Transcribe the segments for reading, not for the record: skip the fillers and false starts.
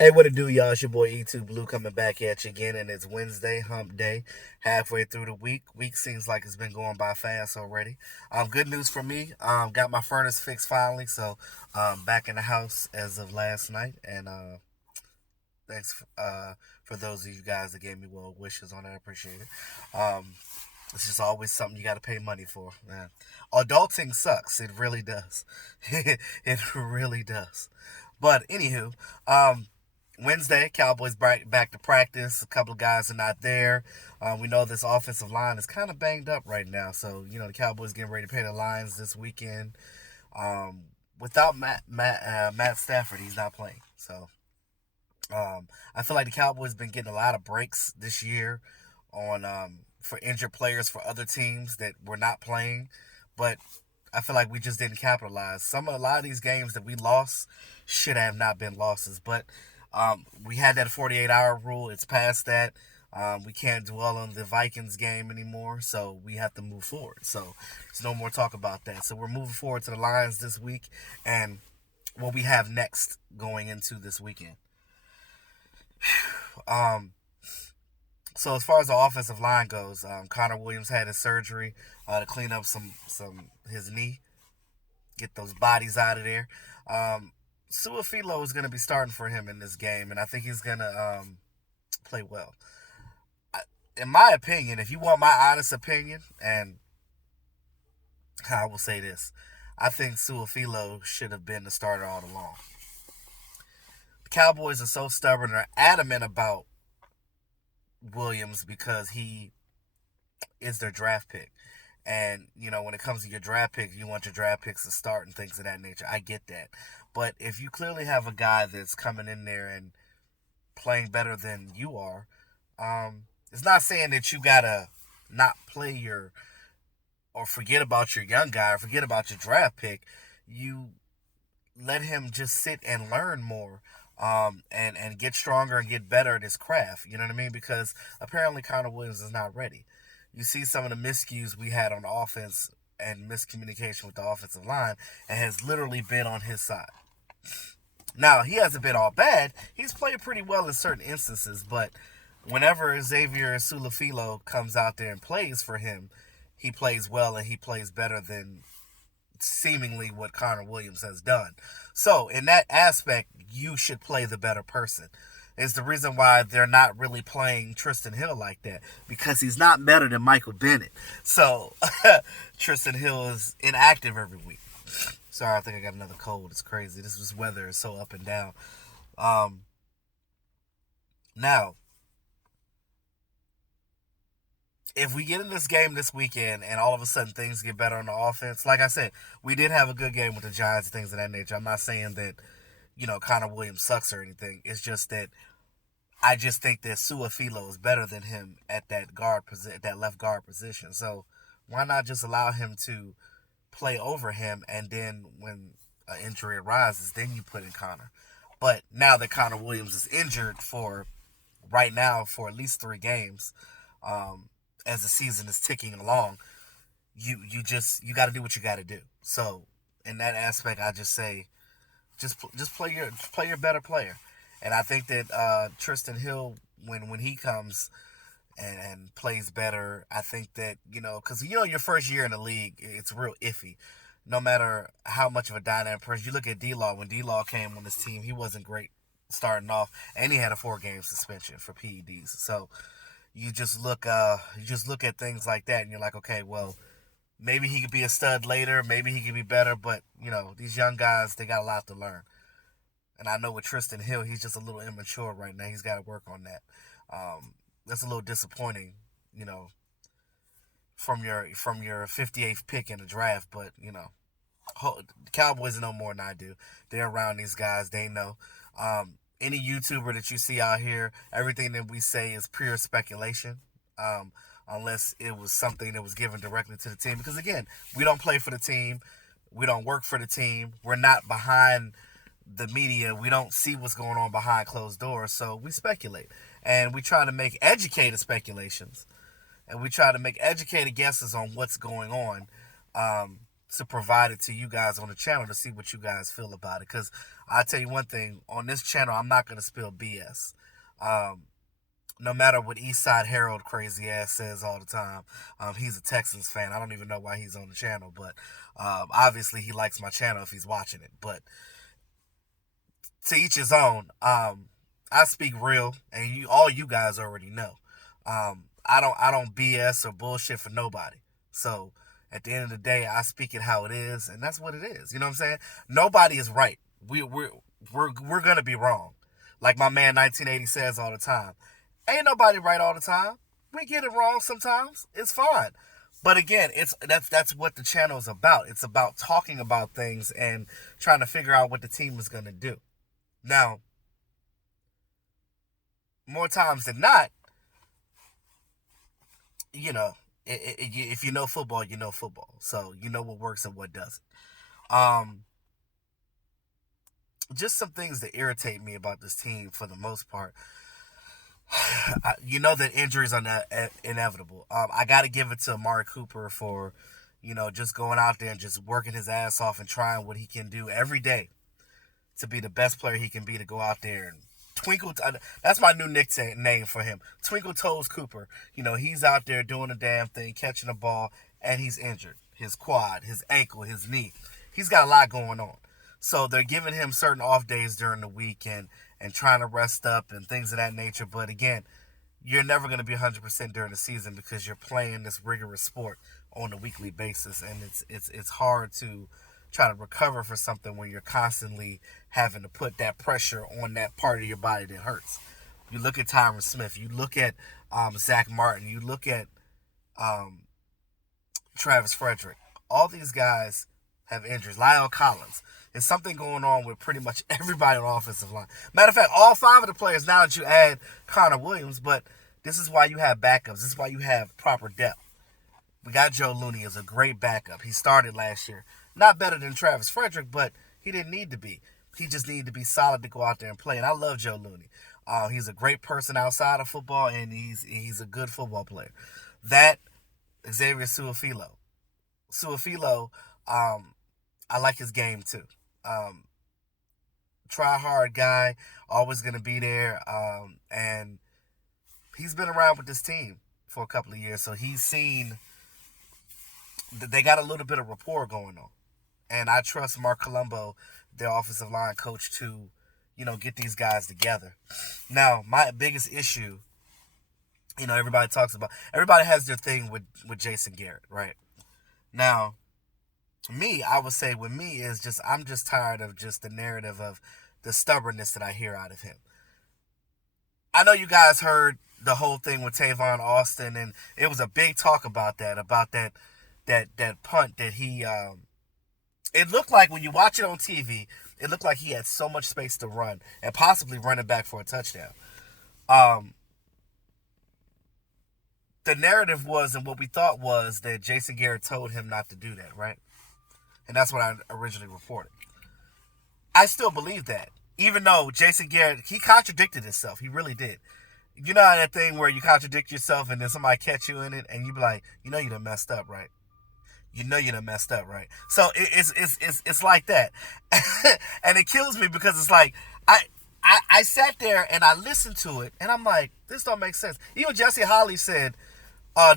Hey, what it do, y'all? It's your boy E2 Blue coming back at you again, and it's Wednesday, hump day, halfway through the week. Week seems like it's been going by fast already. Good news for me. Got my furnace fixed finally, so back in the house as of last night, and thanks for those of you guys that gave me well wishes on that. I appreciate it. It's just always something you got to pay money for, man. Adulting sucks. It really does. It really does. But anywho, Wednesday, Cowboys back to practice. A couple of guys are not there. We know this offensive line is kind of banged up right now, so the Cowboys getting ready to pay the Lions this weekend. Um, Without Matt Stafford, he's not playing. So I feel like the Cowboys been getting a lot of breaks this year on for injured players for other teams that were not playing, but I feel like we just didn't capitalize. A lot of these games that we lost should have not been losses, but we had that 48-hour rule. It's past that. We can't dwell on the Vikings game anymore, so we have to move forward. So there's no more talk about that. So we're moving forward to the Lions this week and what we have next going into this weekend. Um, so as far as the offensive line goes, Connor Williams had his surgery to clean up some his knee, get those bodies out of there. Suafilo is going to be starting for him in this game, and I think he's going to play well. In my opinion, if you want my honest opinion, and I will say this, I think Suafilo should have been the starter all along. The Cowboys are so stubborn; they're adamant about Williams because he is their draft pick. And, when it comes to your draft pick, you want your draft picks to start and things of that nature. I get that. But if you clearly have a guy that's coming in there and playing better than you are, it's not saying that you got to not play or forget about your young guy or forget about your draft pick. You let him just sit and learn more. And get stronger and get better at his craft. You know what I mean? Because apparently Connor Williams is not ready. You see some of the miscues we had on offense and miscommunication with the offensive line, and has literally been on his side. Now, he hasn't been all bad. He's played pretty well in certain instances, but whenever Xavier Sulafilo comes out there and plays for him, he plays well and he plays better than seemingly what Connor Williams has done. So, in that aspect, you should play the better person. Is the reason why they're not really playing Tristan Hill like that, because he's not better than Michael Bennett. So, Tristan Hill is inactive every week. Sorry, I think I got another cold. It's crazy. This weather is so up and down. Um, Now, if we get in this game this weekend and all of a sudden things get better on the offense, like I said, we did have a good game with the Giants and things of that nature. I'm not saying that, Connor Williams sucks or anything. It's just that I just think that Suafilo is better than him at that left guard position. So why not just allow him to play over him, and then when an injury arises, then you put in Connor. But now that Connor Williams is injured for right now for at least 3 games, um, as the season is ticking along, you got to do what you got to do. So in that aspect, I just say just play your better player, and I think that Tristan Hill, when he comes and plays better, I think that because your first year in the league, it's real iffy. No matter how much of a dynamic person, you look at D-Law. When D-Law came on this team, he wasn't great starting off, and he had a 4-game suspension for PEDs. So you just look at things like that, and you're like, okay, well, maybe he could be a stud later, maybe he could be better, but these young guys, they got a lot to learn. And I know with Tristan Hill, he's just a little immature right now. He's got to work on that. That's a little disappointing, you know, from your 58th pick in the draft, but the Cowboys know more than I do. They're around these guys, they know. Any YouTuber that you see out here, everything that we say is pure speculation. Unless it was something that was given directly to the team. Because again, we don't play for the team. We don't work for the team. We're not behind the media. We don't see what's going on behind closed doors. So we speculate. And we try to make educated speculations. And we try to make educated guesses on what's going on. to provide it to you guys on the channel to see what you guys feel about it. Because I'll tell you one thing, on this channel, I'm not going to spill BS. No matter what Eastside Harold crazy ass says all the time, he's a Texans fan. I don't even know why he's on the channel, but obviously he likes my channel if he's watching it. But to each his own. I speak real, and all you guys already know. I don't BS or bullshit for nobody. So at the end of the day, I speak it how it is, and that's what it is. You know what I'm saying? Nobody is right. We're gonna be wrong. Like my man 1980 says all the time. Ain't nobody right all the time. We get it wrong sometimes. It's fine. But again, that's what the channel is about. It's about talking about things and trying to figure out what the team is gonna do. Now, more times than not, you know, if you know football, you know football. So you know what works and what doesn't. Um, just some things that irritate me about this team for the most part. You know that injuries are inevitable. I got to give it to Amari Cooper for, just going out there and just working his ass off and trying what he can do every day to be the best player he can be, to go out there and twinkle. That's my new nickname for him, Twinkle Toes Cooper. He's out there doing a damn thing, catching a ball, and he's injured. His quad, his ankle, his knee. He's got a lot going on. So they're giving him certain off days during the week and trying to rest up and things of that nature. But again, you're never going to be 100% during the season because you're playing this rigorous sport on a weekly basis, and it's hard to try to recover for something when you're constantly having to put that pressure on that part of your body that hurts. You look at Tyron Smith, you look at Zach Martin, you look at Travis Frederick. All these guys have injuries. Lyle Collins. There's something going on with pretty much everybody on the offensive line. Matter of fact, all 5 of the players, now that you add Connor Williams, but this is why you have backups. This is why you have proper depth. We got Joe Looney as a great backup. He started last year. Not better than Travis Frederick, but he didn't need to be. He just needed to be solid to go out there and play. And I love Joe Looney. He's a great person outside of football, and he's a good football player. That, Xavier Su'a-Filo. Su'a-Filo, I like his game too. Try hard guy, always going to be there. And he's been around with this team for a couple of years, so he's seen that they got a little bit of rapport going on. And I trust Mark Colombo, their offensive line coach, to, get these guys together. Now, my biggest issue, everybody has their thing with Jason Garrett, right? Now, I would say with me is just, I'm just tired of just the narrative of the stubbornness that I hear out of him. I know you guys heard the whole thing with Tavon Austin, and it was a big talk about that punt that he, it looked like when you watch it on TV, it looked like he had so much space to run and possibly run it back for a touchdown. The narrative was, and what we thought was, that Jason Garrett told him not to do that, right? And that's what I originally reported. I still believe that. Even though Jason Garrett, he contradicted himself. He really did. You know that thing where you contradict yourself and then somebody catch you in it and you be like, you done messed up, right? You done messed up, right? So it's like that. And it kills me because it's like, I sat there and I listened to it and I'm like, this don't make sense. Even Jesse Holley said,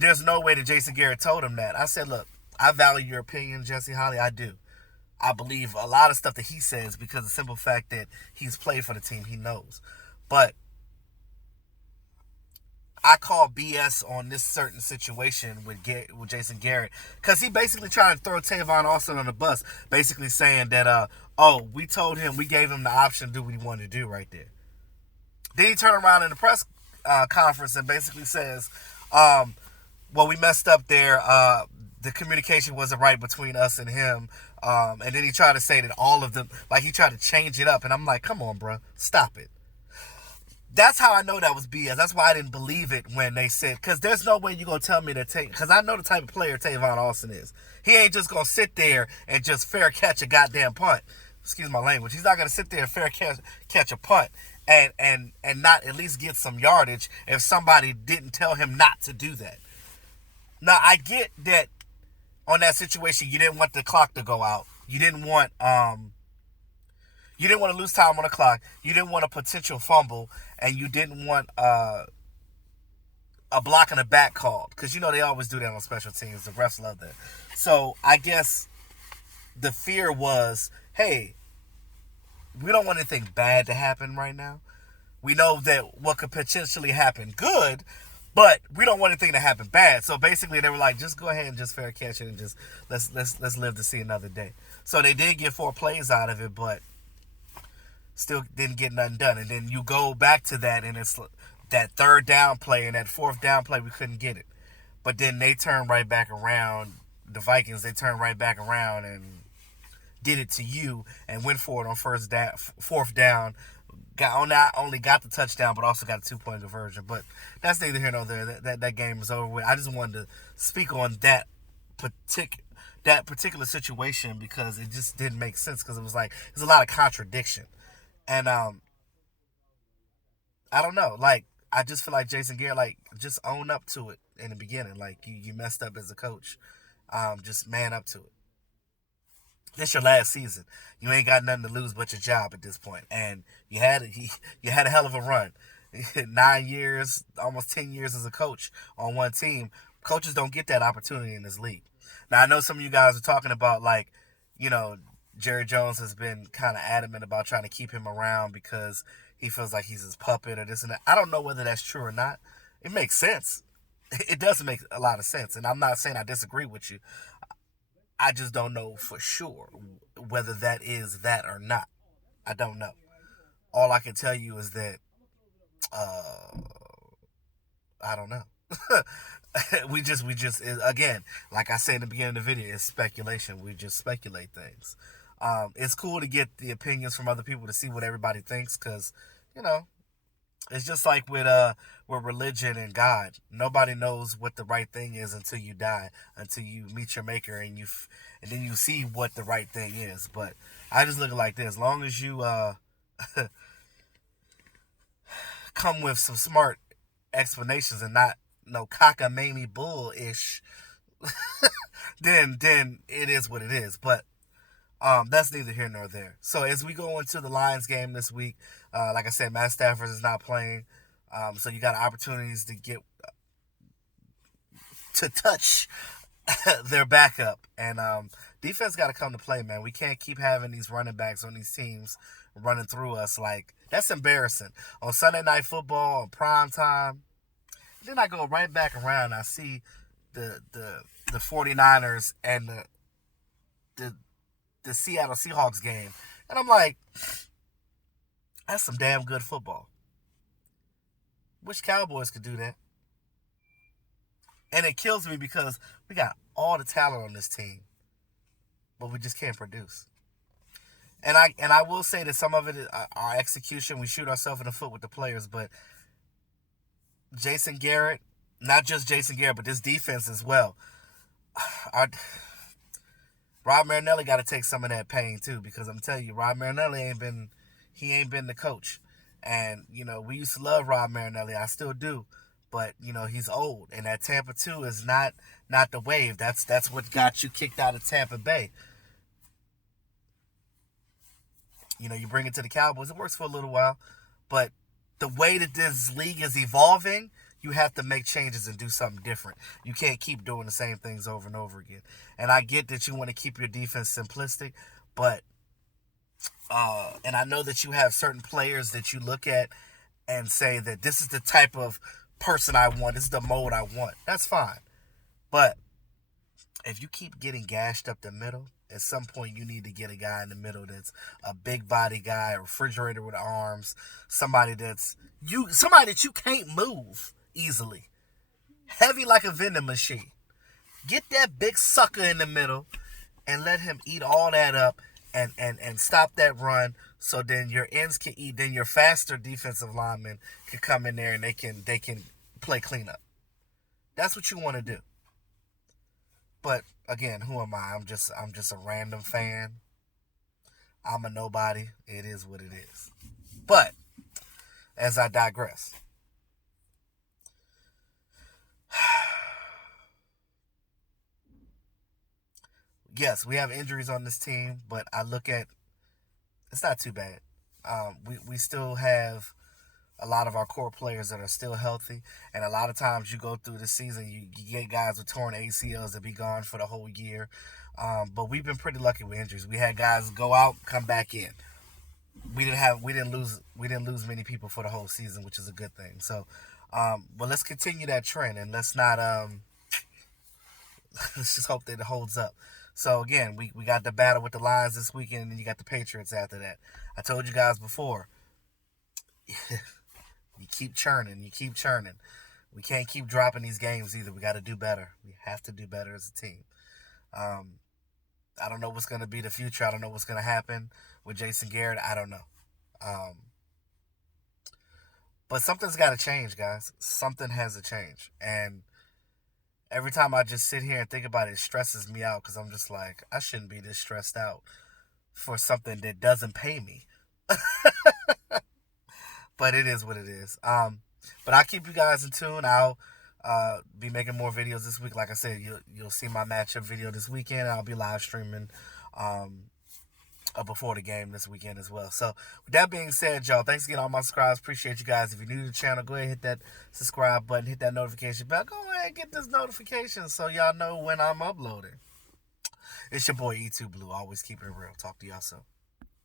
there's no way that Jason Garrett told him that. I said, look, I value your opinion, Jesse Holley. I do. I believe a lot of stuff that he says because of the simple fact that he's played for the team. He knows. But I call BS on this certain situation with Jason Garrett because he basically trying to throw Tavon Austin on the bus, basically saying that, we told him, we gave him the option to do what he wanted to do right there. Then he turned around in the press conference and basically says, well, we messed up there. The communication wasn't right between us and him. And then he tried to say that all of them, like he tried to change it up. And I'm like, come on, bro, stop it. That's how I know that was BS. That's why I didn't believe it when they said, because there's no way you're going to tell me that, because I know the type of player Tavon Austin is. He ain't just going to sit there and just fair catch a goddamn punt. Excuse my language. He's not going to sit there and fair catch a punt and not at least get some yardage if somebody didn't tell him not to do that. Now, I get that on that situation. You didn't want the clock to go out. You didn't want to lose time on the clock. You didn't want a potential fumble, and you didn't want a block and a back called, because they always do that on special teams. The refs love that. So I guess the fear was, hey, we don't want anything bad to happen right now. We know that what could potentially happen good, but we don't want anything to happen bad. So basically, they were like, just go ahead and just fair catch it and just let's live to see another day. So they did get 4 plays out of it, but still didn't get nothing done. And then you go back to that, and it's that third down play and that fourth down play, we couldn't get it. But then they turned right back around. The Vikings, they turned right back around and did it to you and went for it on fourth down. Not only got the touchdown, but also got a 2-point conversion. But that's neither here nor there. That game is over with. I just wanted to speak on that particular situation, because it just didn't make sense, because it was like there's a lot of contradiction. And I don't know. Like, I just feel like Jason Garrett, like, just own up to it in the beginning. Like, you messed up as a coach. Just man up to it. This your last season. You ain't got nothing to lose but your job at this point. And you had a hell of a run. 9 years, almost 10 years as a coach on one team. Coaches don't get that opportunity in this league. Now, I know some of you guys are talking about, like, Jerry Jones has been kind of adamant about trying to keep him around because he feels like he's his puppet or this and that. I don't know whether that's true or not. It makes sense. It does make a lot of sense. And I'm not saying I disagree with you. I just don't know for sure whether that is that or not. I don't know. All I can tell you is that I don't know. we just again, like I said in the beginning of the video, it's speculation. We just speculate things. It's cool to get the opinions from other people to see what everybody thinks, because it's just like with religion and God. Nobody knows what the right thing is until you die, until you meet your maker, and then you see what the right thing is. But I just look at it like this: as long as you come with some smart explanations and not no cockamamie bull-ish, then it is what it is. But that's neither here nor there. So as we go into the Lions game this week, like I said, Matt Stafford is not playing. So you got opportunities to get to touch their backup. And defense got to come to play, man. We can't keep having these running backs on these teams running through us. Like, that's embarrassing. On Sunday Night Football, on prime time, then I go right back around and I see the 49ers and the Seattle Seahawks game. And I'm like, that's some damn good football. Wish Cowboys could do that. And it kills me because we got all the talent on this team, but we just can't produce. And I will say that some of it is our execution. We shoot ourselves in the foot with the players, but Jason Garrett, not just Jason Garrett, but this defense as well. Rob Marinelli got to take some of that pain too, because I'm telling you, Rob Marinelli ain't been the coach. And, we used to love Rob Marinelli. I still do. But, he's old. And that Tampa 2 is not the wave. That's what got you kicked out of Tampa Bay. You bring it to the Cowboys. It works for a little while. But the way that this league is evolving, you have to make changes and do something different. You can't keep doing the same things over and over again. And I get that you want to keep your defense simplistic, but and I know that you have certain players that you look at and say that this is the type of person I want. This is the mold I want. That's fine. But if you keep getting gashed up the middle, at some point you need to get a guy in the middle that's a big body guy, a refrigerator with arms, somebody that you can't move easily. Heavy like a vending machine. Get that big sucker in the middle and let him eat all that up and stop that run, so then your ends can eat. Then your faster defensive linemen can come in there and they can play cleanup. That's what you want to do. But again, who am I? I'm just a random fan. I'm a nobody. It is what it is. But as I digress, yes, we have injuries on this team, but I look at it's not too bad. We still have a lot of our core players that are still healthy, and a lot of times you go through the season, you get guys with torn ACLs that be gone for the whole year. But we've been pretty lucky with injuries. We had guys go out, come back in. We didn't lose many people for the whole season, which is a good thing. So, but let's continue that trend and let's not let's just hope that it holds up. So again, we got the battle with the Lions this weekend, and then you got the Patriots after that. I told you guys before, you keep churning, you keep churning. We can't keep dropping these games either. We got to do better. We have to do better as a team. Um, I don't know what's going to be the future. I don't know what's going to happen with Jason Garrett. I don't know. Um, but something's got to change, guys. Something has to change. And every time I just sit here and think about it, it stresses me out because I'm just like, I shouldn't be this stressed out for something that doesn't pay me. But it is what it is. But I'll keep you guys in tune. I'll be making more videos this week. Like I said, you'll see my matchup video this weekend. I'll be live streaming um, before the game this weekend as well. So with that being said, y'all, thanks again all my subscribers. Appreciate you guys. If you're new to the channel, go ahead and hit that subscribe button, hit that notification bell. Go ahead and get this notification so y'all know when I'm uploading. It's your boy E2 Blue. Always keeping it real. Talk to y'all soon.